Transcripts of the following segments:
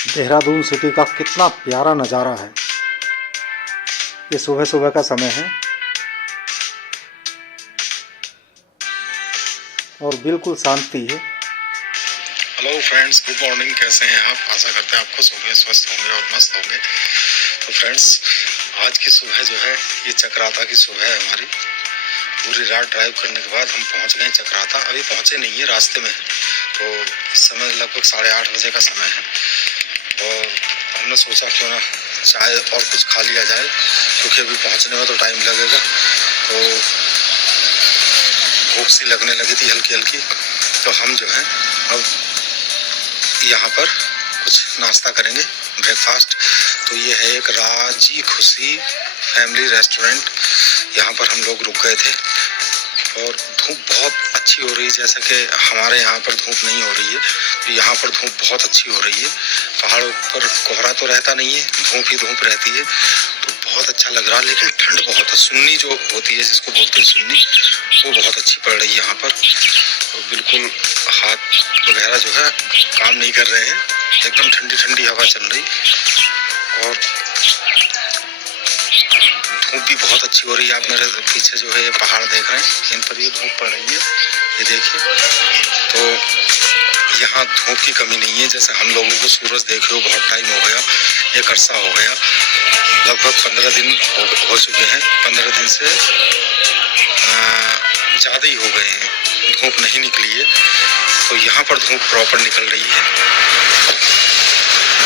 Dehradun city का कितना प्यारा नज़ारा है। ये सुबह सुबह का समय है और बिल्कुल शांति है। Hello friends, good morning. कैसे हैं आप? आशा करते हैं आप खुश होंगे, स्वस्थ होंगे और मस्त होंगे। तो फ्रेंड्स, आज की सुबह जो है ये चक्राता की सुबह है हमारी। पूरी रात ड्राइव करने के बाद हम पहुंच गए चक्राता। अभी पहुंचे नहीं है, रास्ते में है। तो इस समय लगभग 8:30 बजे का समय है और हमने सोचा क्यों ना चाय और कुछ खा लिया जाए, क्योंकि अभी पहुंचने में तो टाइम लगेगा। तो भूख सी लगने लगी थी हल्की हल्की। तो हम जो है अब यहाँ पर कुछ नाश्ता करेंगे, ब्रेकफास्ट। तो ये है एक राजी खुशी फैमिली रेस्टोरेंट। यहाँ पर हम लोग रुक गए थे और धूप बहुत अच्छी हो रही है। जैसा कि हमारे यहाँ पर धूप नहीं हो रही है, तो यहाँ पर धूप बहुत अच्छी हो रही है। पहाड़ों पर कोहरा तो रहता नहीं है, धूप ही धूप रहती है, तो बहुत अच्छा लग रहा है। लेकिन ठंड बहुत है, सुन्नी जो होती है जिसको बोलते हैं सुन्नी, वो बहुत अच्छी पड़ रही है यहाँ पर। तो बिल्कुल हाथ वगैरह जो है काम नहीं कर रहे हैं, एकदम ठंडी ठंडी हवा चल रही और धूप भी बहुत अच्छी हो रही है। आप मेरे पीछे जो है ये पहाड़ देख रहे हैं, इन पर भी धूप पड़ रही है, ये देखिए। तो यहाँ धूप की कमी नहीं है। जैसे हम लोगों को सूरज देखे हो बहुत टाइम हो गया, एक अरसा हो गया, लगभग 15 दिन हो चुके हैं। 15 दिन से ज़्यादा ही हो गए हैं, धूप नहीं निकली है। तो यहाँ पर धूप प्रॉपर निकल रही है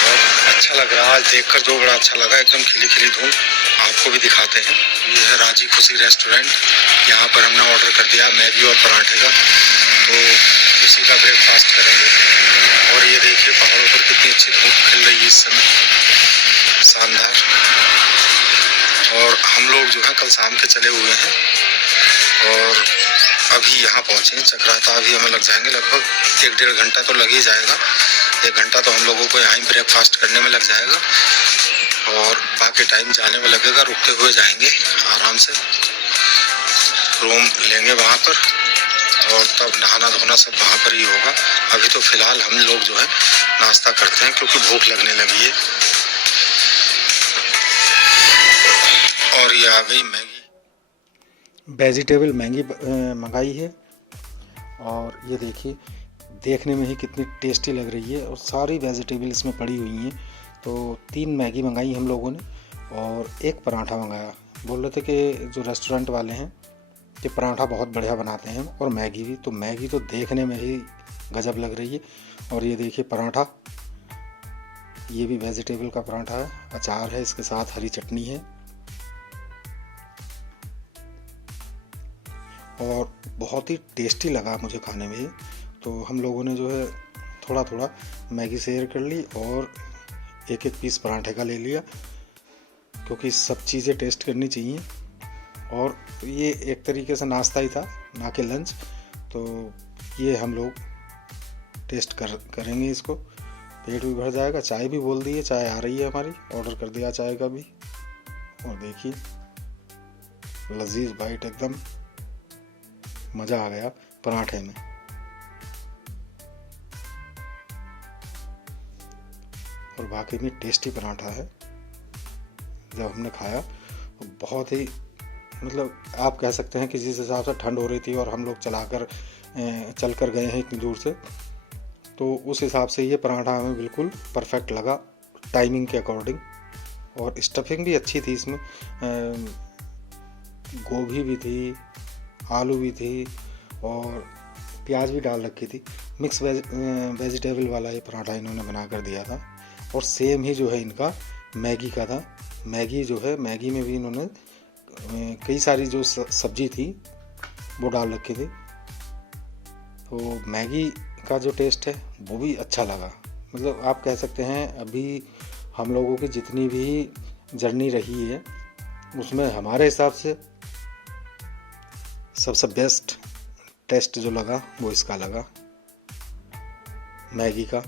और अच्छा लग रहा है देखकर। जो बड़ा अच्छा लगा, एकदम खिली खिली धूप। आपको भी दिखाते हैं। ये है राजी खुशी रेस्टोरेंट। यहाँ पर हमने ऑर्डर कर दिया मैगी और पराठे का, तो उसी का ब्रेकफास्ट करेंगे। और ये देखिए पहाड़ों पर कितनी अच्छी धूप खिल रही है इस समय, शानदार। और हम लोग जो है कल शाम के चले हुए हैं और अभी यहाँ पहुँचे चक्राता। अभी हमें लग जाएंगे लगभग 1-1.5 घंटा तो लग ही जाएगा। 1 घंटा तो हम लोगों को यहाँ ही ब्रेकफास्ट करने में लग जाएगा और बाकी टाइम जाने में लगेगा। रुकते हुए जाएंगे, आराम से रूम लेंगे वहाँ पर और तब नहाना धोना सब वहाँ पर ही होगा। अभी तो फिलहाल हम लोग जो है नाश्ता करते हैं, क्योंकि भूख लगने लगी है। और ये आ गई मैगी, वेजिटेबल मैगी मंगाई है और ये देखिए देखने में ही कितनी टेस्टी लग रही है और सारी वेजिटेबल इसमें पड़ी हुई हैं। तो 3 मैगी मंगाई हम लोगों ने और 1 पराठा मंगाया। बोल रहे थे कि जो रेस्टोरेंट वाले हैं कि पराठा बहुत बढ़िया बनाते हैं और मैगी भी। तो मैगी तो देखने में ही गजब लग रही है। और ये देखिए पराठा, ये भी वेजिटेबल का पराठा है, अचार है, इसके साथ हरी चटनी है और बहुत ही टेस्टी लगा मुझे खाने में। तो हम लोगों ने जो है थोड़ा थोड़ा मैगी शेयर कर ली और 1-1 पीस पराठे का ले लिया, क्योंकि सब चीज़ें टेस्ट करनी चाहिए। और ये एक तरीके से नाश्ता ही था, ना कि लंच। तो ये हम लोग टेस्ट करेंगे इसको, पेट भी भर जाएगा। चाय भी बोल दी है, चाय आ रही है हमारी, ऑर्डर कर दिया चाय का भी। और देखिए लजीज बाइट, एकदम मज़ा आ गया पराठे में। और वाकई में टेस्टी पराठा है। जब हमने खाया तो बहुत ही, मतलब आप कह सकते हैं कि जिस हिसाब से ठंड हो रही थी और हम लोग चल कर गए हैं इतनी दूर से, तो उस हिसाब से ये पराठा हमें बिल्कुल परफेक्ट लगा टाइमिंग के अकॉर्डिंग। और स्टफिंग भी अच्छी थी इसमें, गोभी भी थी, आलू भी थी और प्याज भी डाल रखी थी। मिक्स वेजिटेबल वाला ये पराठा इन्होंने बना कर दिया था। और सेम ही जो है इनका मैगी का था। मैगी जो है, मैगी में भी इन्होंने कई सारी जो सब्जी थी वो डाल रखी थी। तो मैगी का जो टेस्ट है वो भी अच्छा लगा। मतलब आप कह सकते हैं अभी हम लोगों की जितनी भी जर्नी रही है उसमें हमारे हिसाब से सबसे बेस्ट टेस्ट जो लगा वो इसका लगा, मैगी का।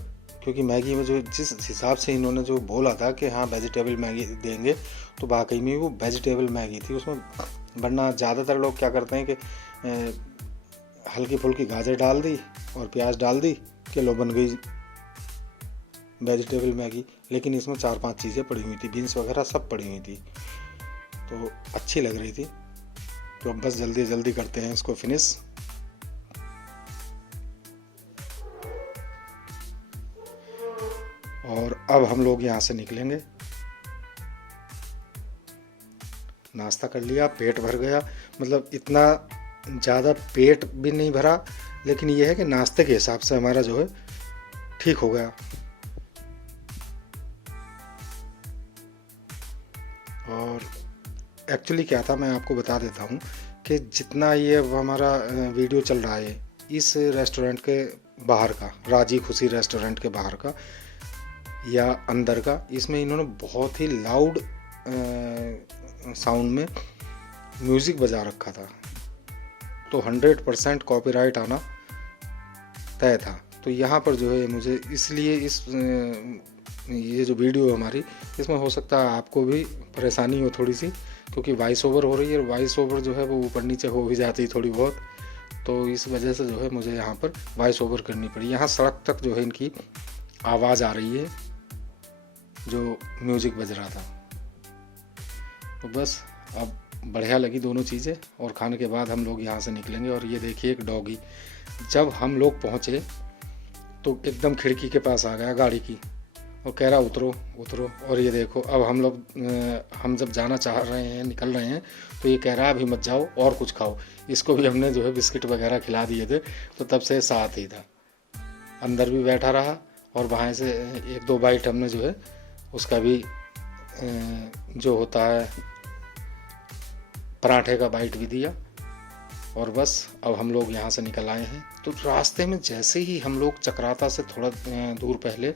क्योंकि मैगी में जो जिस हिसाब से इन्होंने जो बोला था कि हाँ वेजिटेबल मैगी देंगे, तो वाकई में वो वेजिटेबल मैगी थी उसमें। वरना ज़्यादातर लोग क्या करते हैं कि हल्की फुल्की गाजर डाल दी और प्याज डाल दी कि लो बन गई वेजिटेबल मैगी, लेकिन इसमें 4-5 चीज़ें पड़ी हुई थी, बीन्स वगैरह सब पड़ी हुई थी, तो अच्छी लग रही थी। तो अब बस जल्दी जल्दी करते हैं इसको फिनिश। और अब हम लोग यहाँ से निकलेंगे। नाश्ता कर लिया, पेट भर गया, मतलब इतना ज़्यादा पेट भी नहीं भरा, लेकिन ये है कि नाश्ते के हिसाब से हमारा जो है ठीक हो गया। और एक्चुअली क्या था, मैं आपको बता देता हूँ कि जितना ये अब हमारा वीडियो चल रहा है इस रेस्टोरेंट के बाहर का, राजी खुशी रेस्टोरेंट के बाहर का या अंदर का, इसमें इन्होंने बहुत ही लाउड साउंड में म्यूज़िक बजा रखा था, तो 100% कॉपीराइट आना तय था। तो यहाँ पर जो है मुझे इसलिए ये जो वीडियो है हमारी, इसमें हो सकता है आपको भी परेशानी हो थोड़ी सी, क्योंकि वॉइस ओवर हो रही है, और वॉइस ओवर जो है वो ऊपर नीचे हो भी जाती है थोड़ी बहुत, तो इस वजह से जो है मुझे यहाँ पर वॉइस ओवर करनी पड़ी। यहाँ सड़क तक जो है इनकी आवाज़ आ रही है जो म्यूज़िक बज रहा था। तो बस अब बढ़िया लगी दोनों चीज़ें, और खाने के बाद हम लोग यहाँ से निकलेंगे। और ये देखिए एक डॉगी, जब हम लोग पहुँचे तो एकदम खिड़की के पास आ गया गाड़ी की और कह रहा उतरो उतरो। और ये देखो अब हम जब जाना चाह रहे हैं, निकल रहे हैं, तो ये कह रहा है अभी मत जाओ और कुछ खाओ। इसको भी हमने जो है बिस्किट वगैरह खिला दिए थे, तो तब से साथ ही था, अंदर भी बैठा रहा, और वहाँ से 1-2 बाइट हमने जो है उसका भी जो होता है पराठे का बाइट भी दिया। और बस अब हम लोग यहाँ से निकल आए हैं। तो रास्ते में जैसे ही हम लोग चक्राता से थोड़ा दूर पहले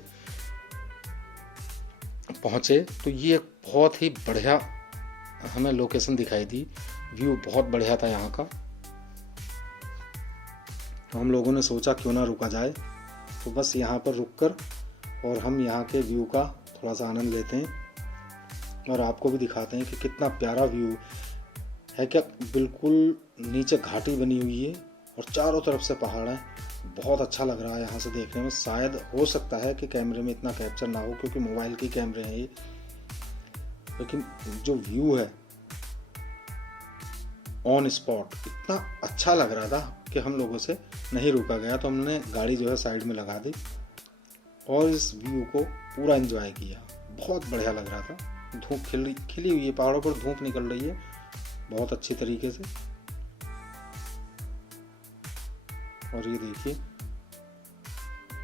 पहुँचे, तो ये बहुत ही बढ़िया हमें लोकेशन दिखाई दी, व्यू बहुत बढ़िया था यहाँ का। तो हम लोगों ने सोचा क्यों ना रुका जाए, तो बस यहाँ पर रुककर और हम यहाँ के व्यू का थोड़ा सा आनंद लेते हैं और आपको भी दिखाते हैं कि कितना प्यारा व्यू है। क्या बिल्कुल नीचे घाटी बनी हुई है और चारों तरफ से पहाड़ है, बहुत अच्छा लग रहा है यहाँ से देखने में। शायद हो सकता है कि कैमरे में इतना कैप्चर ना हो, क्योंकि मोबाइल के कैमरे हैं ये, लेकिन जो व्यू है ऑन स्पॉट इतना अच्छा लग रहा था कि हम लोगों से नहीं रुका गया। तो हमने गाड़ी जो है साइड में लगा दी और इस व्यू को पूरा एंजॉय किया। बहुत बढ़िया लग रहा था। धूप खिली हुई है, पहाड़ों पर धूप निकल रही है बहुत अच्छी तरीके से। और ये देखिए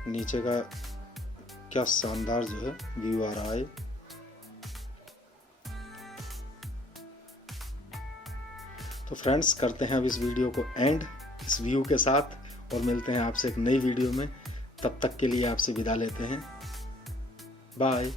नीचे का क्या शानदार जो है व्यू आ रहा है। तो फ्रेंड्स, करते हैं अब इस वीडियो को एंड इस व्यू के साथ, और मिलते हैं आपसे एक नई वीडियो में। तब तक के लिए आपसे विदा लेते हैं। बाय।